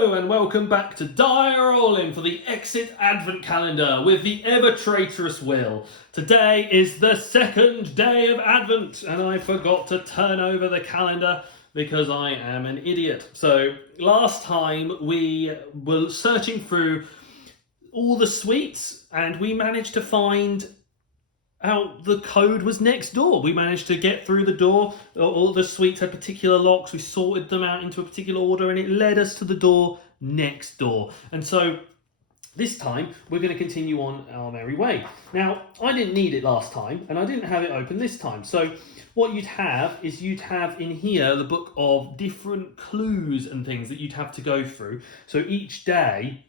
Hello and welcome back to Die Rollin for the Exit Advent Calendar with the ever traitorous Will. Today is the second day of Advent and I forgot to turn over the calendar because I am an idiot. So last time we were searching through all the sweets and we managed to find out the code was next door. We managed to get through the door. All the suites had particular locks. We sorted them out into a particular order and it led us to the door next door. And so this time we're going to continue on our merry way. Now, I didn't need it last time and I didn't have it open this time. So what you'd have is you'd have in here the book of different clues and things that you'd have to go through. So each day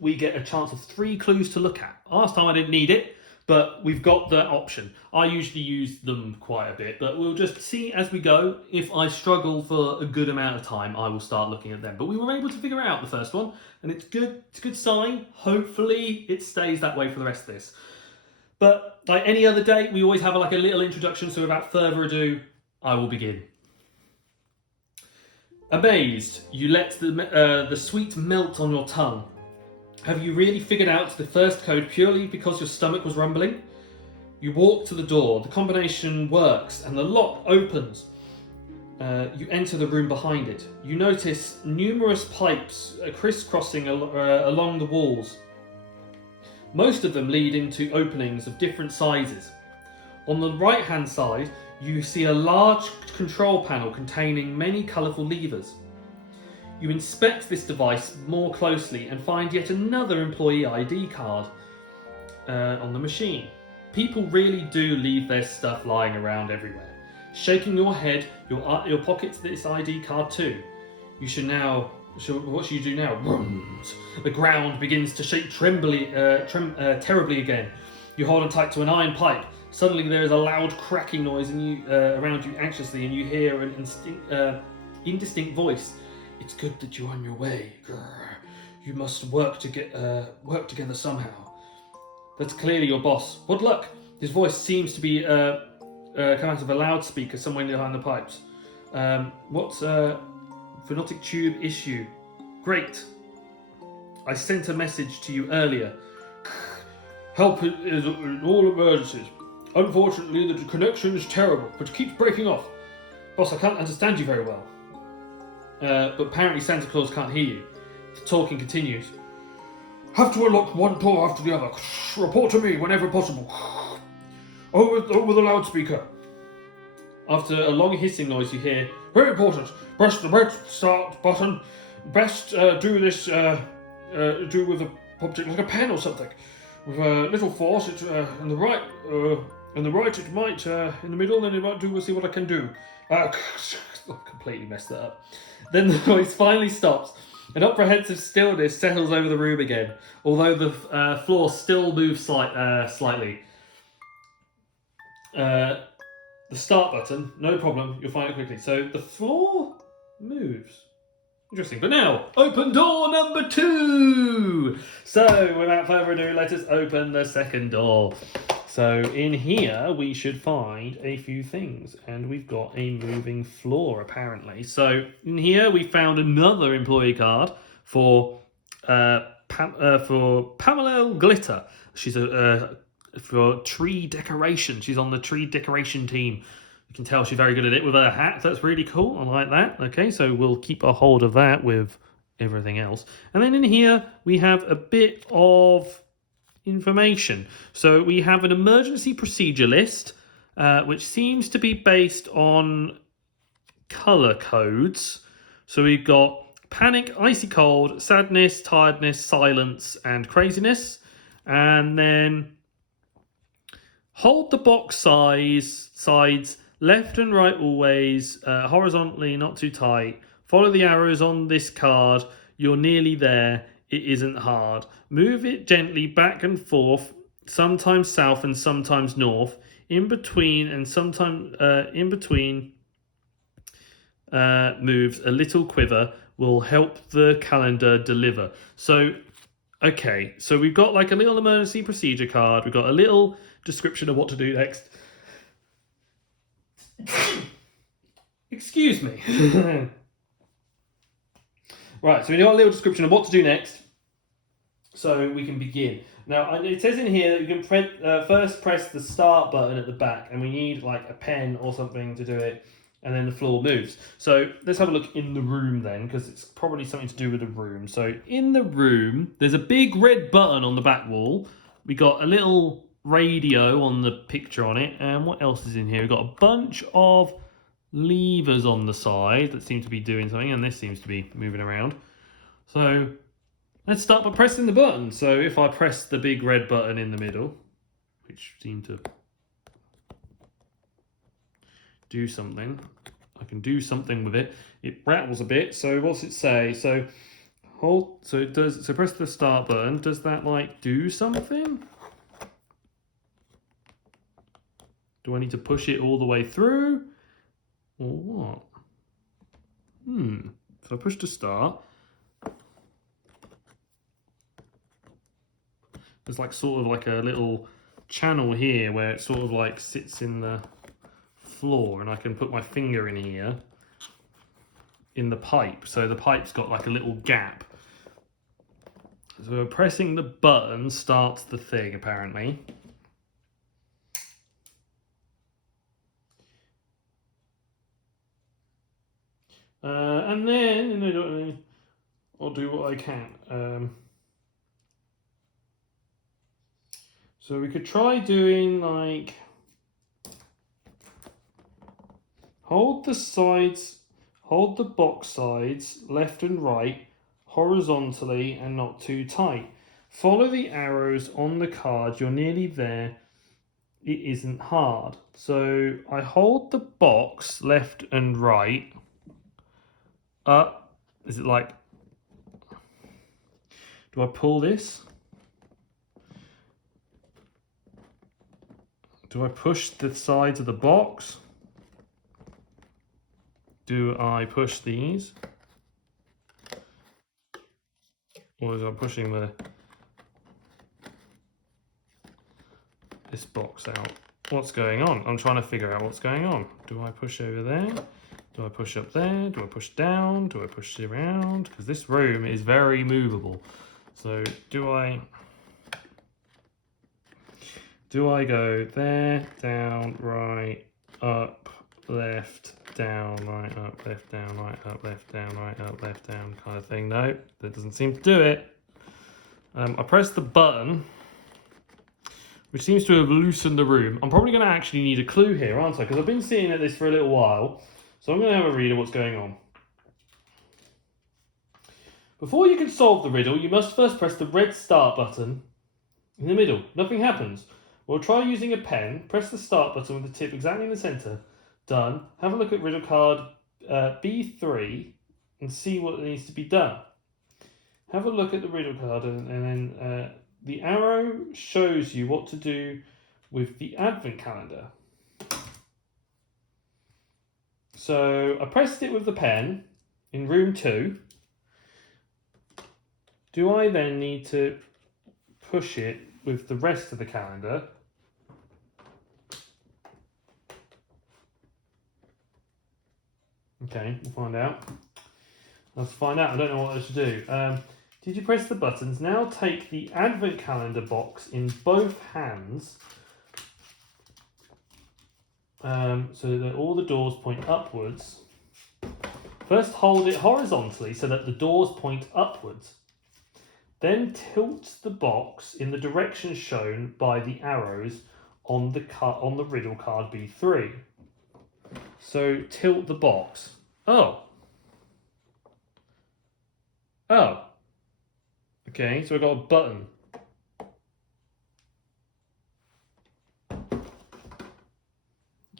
we get a chance of 3 clues to look at. Last time I didn't need it, but we've got the option. I usually use them quite a bit, but we'll just see as we go. If I struggle for a good amount of time, I will start looking at them. But we were able to figure out the first one, and it's good. It's a good sign. Hopefully it stays that way for the rest of this. But like any other day, we always have like a little introduction, so without further ado, I will begin. Amazed, you let the sweet melt on your tongue. Have you really figured out the first code purely because your stomach was rumbling? You walk to the door, the combination works and the lock opens. You enter the room behind it. You notice numerous pipes crisscrossing along the walls. Most of them lead into openings of different sizes. On the right hand side, you see a large control panel containing many colourful levers. You inspect this device more closely and find yet another employee ID card on the machine. People really do leave their stuff lying around everywhere. Shaking your head, your pockets this ID card too. What should you do now? The ground begins to shake terribly again. You hold on tight to an iron pipe. Suddenly there is a loud cracking noise around you anxiously, and you hear an indistinct voice. It's good that you're on your way. You must work together somehow. That's clearly your boss. What luck! His voice seems to be coming out of a loudspeaker somewhere behind the pipes. What's phonetic tube issue? Great. I sent a message to you earlier. Help is in all emergencies. Unfortunately, the connection is terrible, but it keeps breaking off. Boss, I can't understand you very well. But apparently Santa Claus can't hear you. The talking continues. Have to unlock one door after the other. Report to me whenever possible. Over the loudspeaker. After a long hissing noise you hear, very important, press the red start button. Best do this do with a object like a pen or something. With a little force, in the right it might, in the middle, then it might do, we'll see what I can do. Completely messed that up. Then the noise finally stops. An apprehensive stillness settles over the room again, although the floor still moves slightly. The start button, no problem, you'll find it quickly. So the floor moves. Interesting. But now, open door number 2! So, without further ado, let us open the second door. So in here we should find a few things, and we've got a moving floor apparently. So in here we found another employee card for Pamela Glitter. She's for tree decoration. She's on the tree decoration team. You can tell she's very good at it with her hat. That's really cool. I like that. Okay, so we'll keep a hold of that with everything else. And then in here we have a bit of information. So we have an emergency procedure list, which seems to be based on color codes. So we've got panic, icy cold, sadness, tiredness, silence, and craziness. And then hold the box sides left and right always, horizontally, not too tight. Follow the arrows on this card. You're nearly there. It isn't hard. Move it gently back and forth, sometimes south and sometimes north, in between and sometimes moves. A little quiver will help the calendar deliver. So, okay, so we've got like a little emergency procedure card. We've got a little description of what to do next. Excuse me. Right, so we've got a little description of what to do next, so we can begin. Now, it says in here that you can first press the start button at the back, and we need like a pen or something to do it, and then the floor moves. So let's have a look in the room then, because it's probably something to do with the room. So in the room, there's a big red button on the back wall. We got a little radio on the picture on it, and what else is in here? We've got a bunch of levers on the side that seem to be doing something, and this seems to be moving around. So let's start by pressing the button. So if I press the big red button in the middle, which seemed to do something, I can do something with it. It rattles a bit. So what's it say? So hold. So it does. So press the start button. Does that like do something? Do I need to push it all the way through, or what? So I push to start. There's like sort of like a little channel here where it sort of like sits in the floor, and I can put my finger in here in the pipe. So the pipe's got like a little gap. So pressing the button starts the thing apparently. And then I'll do what I can. So we could try doing like, hold the box sides left and right horizontally and not too tight. Follow the arrows on the card, you're nearly there. It isn't hard. So I hold the box left and right up. Is it like, do I pull this? Do I push the sides of the box? Do I push these? Or is I pushing this box out? What's going on? I'm trying to figure out what's going on. Do I push over there? Do I push up there? Do I push down? Do I push around? Because this room is very movable. So do I go there, down, right, up, left, down, right, up, left, down, right, up, left, down, right, up, left, down kind of thing? No, that doesn't seem to do it. I press the button, which seems to have loosened the room. I'm probably going to actually need a clue here, aren't I? Because I've been sitting at this for a little while. So I'm going to have a read of what's going on. Before you can solve the riddle, you must first press the red start button in the middle. Nothing happens. We'll try using a pen. Press the start button with the tip exactly in the centre. Done. Have a look at riddle card B3 and see what needs to be done. Have a look at the riddle card and then the arrow shows you what to do with the advent calendar. So I pressed it with the pen in room 2. Do I then need to push it with the rest of the calendar? Okay, we'll find out. Let's find out. I don't know what I should do. Did you press the buttons? Now take the advent calendar box in both hands so that all the doors point upwards. First hold it horizontally so that the doors point upwards. Then tilt the box in the direction shown by the arrows on the riddle card B3. So tilt the box. Oh. Okay, so I've got a button.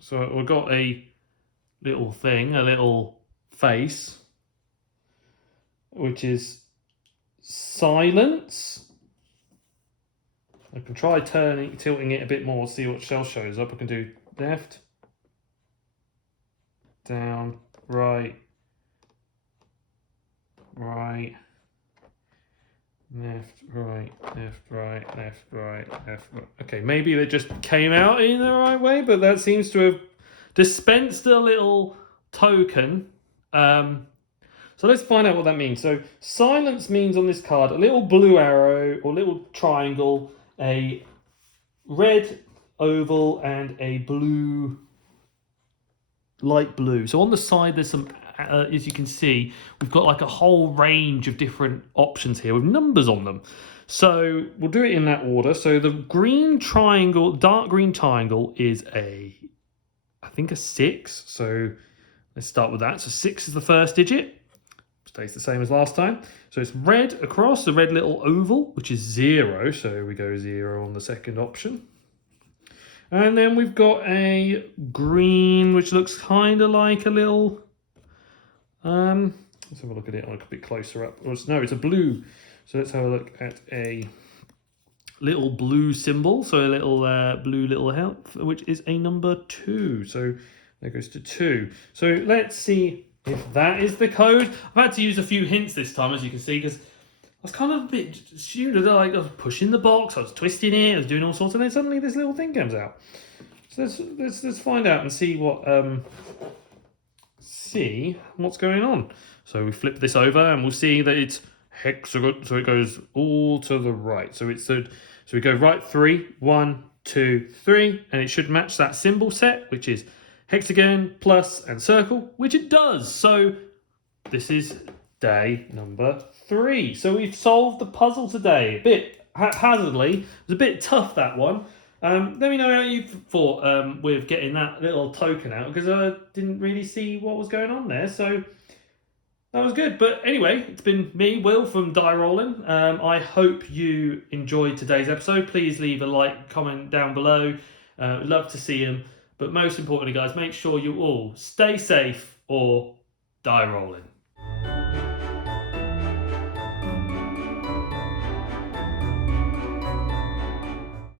So we've got a little thing, a little face, which is silence. I can try tilting it a bit more, see what else shows up. I can do left, down, right, right, left, right, left, right, left, right, left, right. Okay, maybe they just came out in the right way, but that seems to have dispensed a little token. So let's find out what that means. So silence means on this card a little blue arrow or little triangle, a red oval, and a blue, light blue. So on the side there's some, as you can see, we've got like a whole range of different options here with numbers on them. So we'll do it in that order. So the green triangle, dark green triangle is I think a 6. So let's start with that. So 6 is the first digit. Stays the same as last time. So it's red across, the red little oval, which is 0. So we go 0 on the second option. And then we've got a green, which looks kind of like a little... let's have a look at it a bit closer up. No, it's a blue. So let's have a look at a little blue symbol. So a little blue little health, which is a number 2. So that goes to 2. So let's see if that is the code. I've had to use a few hints this time, as you can see, because I was kind of a bit stupid. Like I was pushing the box, I was twisting it, I was doing all sorts, and then suddenly this little thing comes out. So let's find out and see what's going on. So we flip this over and we'll see that it's hexagon, so it goes all to the right. So we go right 3, 1, 2, 3, and it should match that symbol set, which is hexagon, plus, and circle, which it does. So this is day number 3. So we've solved the puzzle today. A bit haphazardly. It was a bit tough, that one. Let me know how you thought with getting that little token out, because I didn't really see what was going on there. So that was good. But anyway, it's been me, Will, from Die Rollin. I hope you enjoyed today's episode. Please leave a like, comment down below. We'd love to see them. But most importantly, guys, make sure you all stay safe or die rolling.